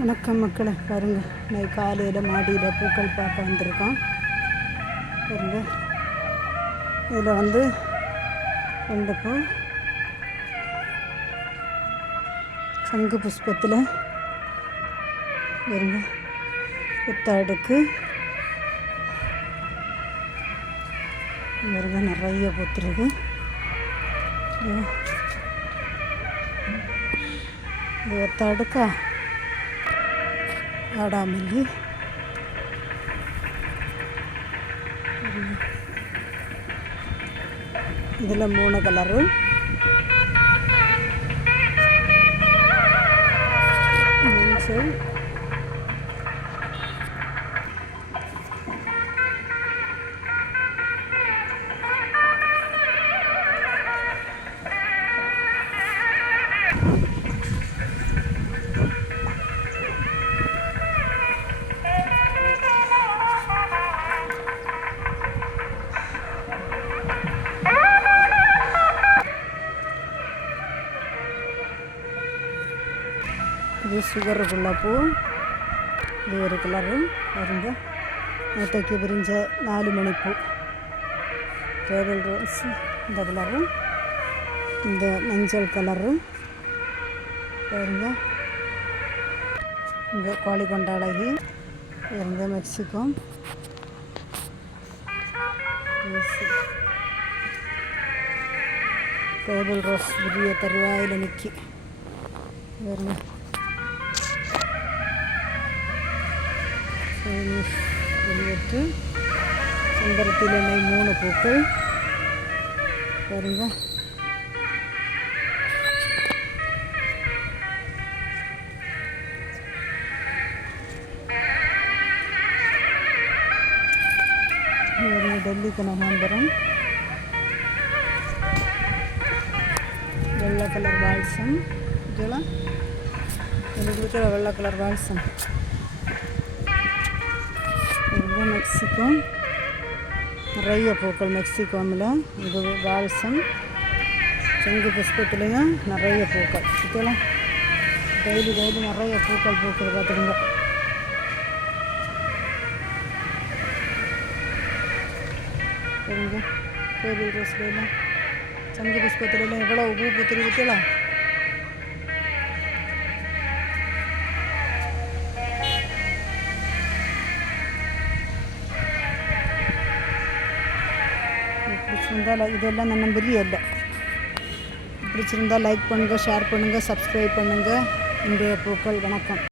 வணக்கம் மக்களை பாருங்கள், இன்னைக்கு காலையில் மாடியில் பூக்கள் பார்க்க வந்திருக்கோம். பாருங்க, இதில் ரெண்டு பூ சங்கு புஷ்பத்தில் பாருங்க, புத்தாடுக்கு பாருங்க நிறைய பூத்துருக்கு. இது ஒத்தாடுக்கா ஆடாமல்லி. இதில் 3 கலரு, மஞ்சள், இது சுகருக்குள்ள பூ. இது ஒரு கலரு பாருங்க, மூட்டைக்கு பிரிஞ்ச 4 மணிப்பூ. டேபிள் ரோஸ் இந்த கலரு, இந்த மஞ்சள் கலரு பாருங்க. இங்கே கோழி கொண்டாடகி பாருங்க, மெக்சிகோ டேபிள் ரோஸ் பெரிய தருவாயில் நிற்கி பாருங்க. வெளியேற்று செம்பருத்தியில் 3 பூக்கள் பாருங்க. டெல்லி கனகாம்பரம், வெள்ளை கலர் பால்சம், இதெல்லாம் எனக்கு இருக்கிற வெள்ளை கலர் பால்சம். மெக்சிகோ நிறைய பூக்கள் மெக்சிகோமில். இது பால்சம் செங்கு புஷ்பத்துலேயும் நிறைய பூக்கள். இதெல்லாம் டெய்லி நிறைய பூக்கள் பூக்கள் பார்த்துருங்க. சரிங்க, டேபிள் ரோஸ்லாம் செங்கு புஷ்பத்துலாம் எவ்வளோ பூ பூத்துருக்குலாம். பிடிச்சிருந்தால் இதெல்லாம் நான் நம்புறியே இல்லை. பிடிச்சிருந்தால் லைக் பண்ணுங்கள், ஷேர் பண்ணுங்கள், சப்ஸ்கிரைப் பண்ணுங்கள். இன்றைய பூக்கள். வணக்கம்.